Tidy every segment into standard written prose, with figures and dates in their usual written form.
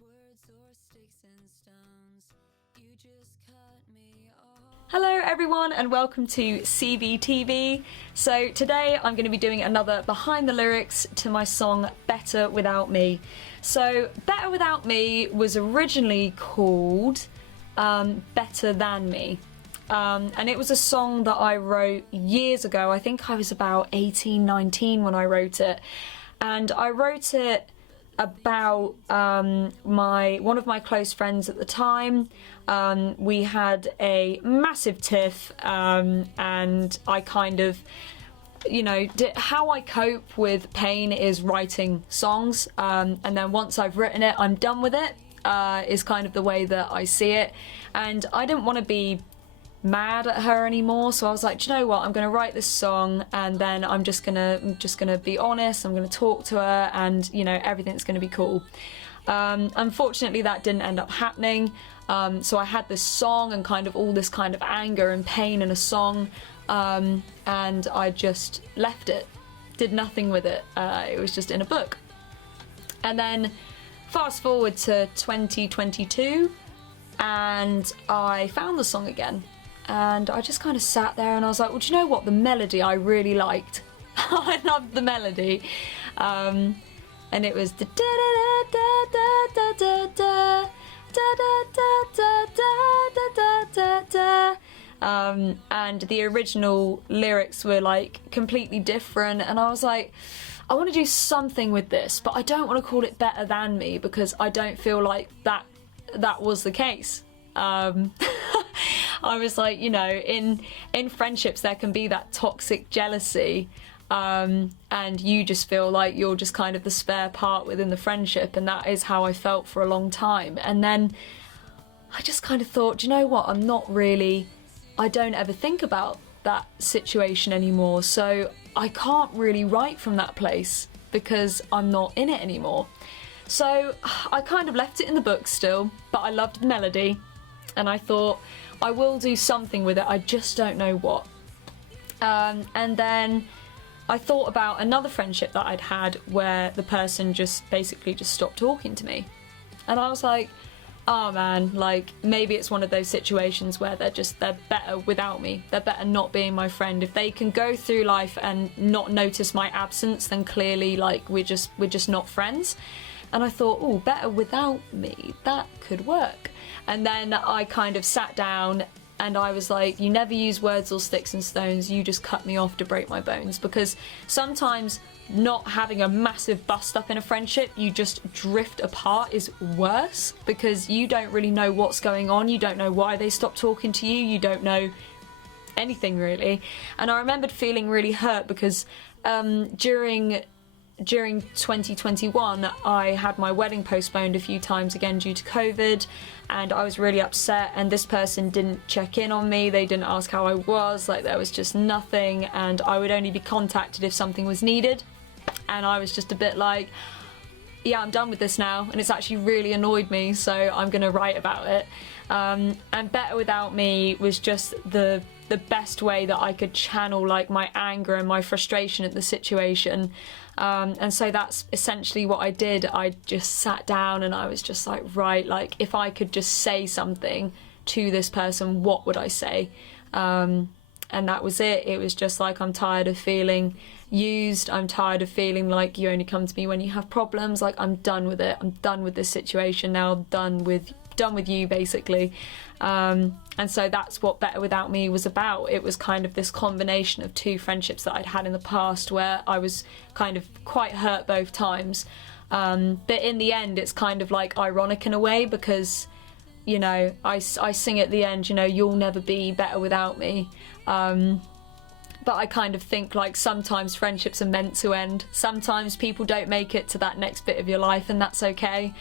Words or sticks and stones, you just cut me off. Hello everyone and welcome to CVTV. So today I'm going to be doing another behind the lyrics to my song Better Without Me. So Better Without Me was originally called Better Than Me. And it was a song that I wrote years ago. I think I was about 18, 19 when I wrote it. And I wrote it about one of my close friends at the time. We had a massive tiff, and I kind of, how I cope with pain is writing songs, and then once I've written it, I'm done with it, is kind of the way that I see it. And I didn't want to be mad at her anymore, so I was like, do you know what, I'm gonna write this song and then I'm just gonna be honest, I'm gonna talk to her, and everything's gonna be cool. Unfortunately that didn't end up happening, so I had this song and kind of all this kind of anger and pain in a song, and I just left it, did nothing with it. It was just in a book. And then fast forward to 2022 and I found the song again. And I just kind of sat there and I was like, well, do you know what? The melody I really liked. I loved the melody. And it was da da da da da da da da da da da. And the original lyrics were like completely different, and I was like, I want to do something with this, but I don't want to call it Better Than Me because I don't feel like that was the case. I was like, in friendships there can be that toxic jealousy, and you just feel like you're just kind of the spare part within the friendship, and that is how I felt for a long time. And then I just kind of thought, do you know what, I don't ever think about that situation anymore, so I can't really write from that place because I'm not in it anymore. So I kind of left it in the book still, but I loved the melody and I thought I will do something with it, I just don't know what. And then I thought about another friendship that I'd had where the person just basically stopped talking to me. And I was like, oh man, like maybe it's one of those situations where they're better without me. They're better not being my friend. If they can go through life and not notice my absence, then clearly like we're just not friends. And I thought, oh, better without me, that could work. And then I kind of sat down and I was like, you never use words or sticks and stones, you just cut me off to break my bones. Because sometimes not having a massive bust up in a friendship, you just drift apart, is worse because you don't really know what's going on, you don't know why they stopped talking to you, you don't know anything really. And I remembered feeling really hurt because during 2021 I had my wedding postponed a few times again due to COVID, and I was really upset, and this person didn't check in on me, they didn't ask how I was, like there was just nothing, and I would only be contacted if something was needed. And I was just a bit like, yeah, I'm done with this now, and it's actually really annoyed me, so I'm gonna write about it. And Better Without Me was just the best way that I could channel like my anger and my frustration at the situation. And so that's essentially what I did. I just sat down and I was just like, right, like if I could just say something to this person, what would I say? And that was it. It was just like, I'm tired of feeling used. I'm tired of feeling like you only come to me when you have problems. Like, I'm done with it. I'm done with this situation now. I'm done with you basically. And so that's what Better Without Me was about. It was kind of this combination of two friendships that I'd had in the past where I was kind of quite hurt both times, but in the end it's kind of like ironic in a way because I sing at the end, you'll never be better without me, but I kind of think like sometimes friendships are meant to end, sometimes people don't make it to that next bit of your life, and that's okay.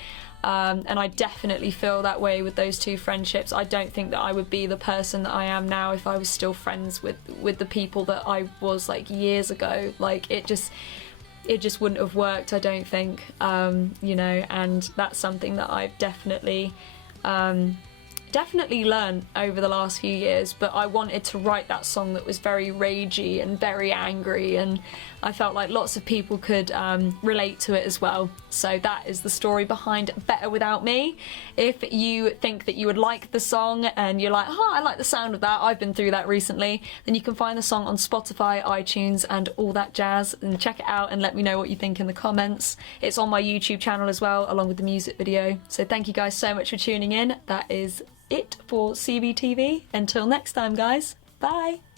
And I definitely feel that way with those two friendships. I don't think that I would be the person that I am now if I was still friends with the people that I was like years ago. Like it just wouldn't have worked, I don't think, and that's something that I've definitely definitely learned over the last few years, but I wanted to write that song that was very ragey and very angry, and I felt like lots of people could relate to it as well. So that is the story behind Better Without Me. If you think that you would like the song and you're like, oh, I like the sound of that, I've been through that recently, then you can find the song on Spotify, iTunes and all that jazz, and check it out and let me know what you think in the comments. It's on my YouTube channel as well, along with the music video. So thank you guys so much for tuning in. That is it for CVTV. Until next time, guys. Bye.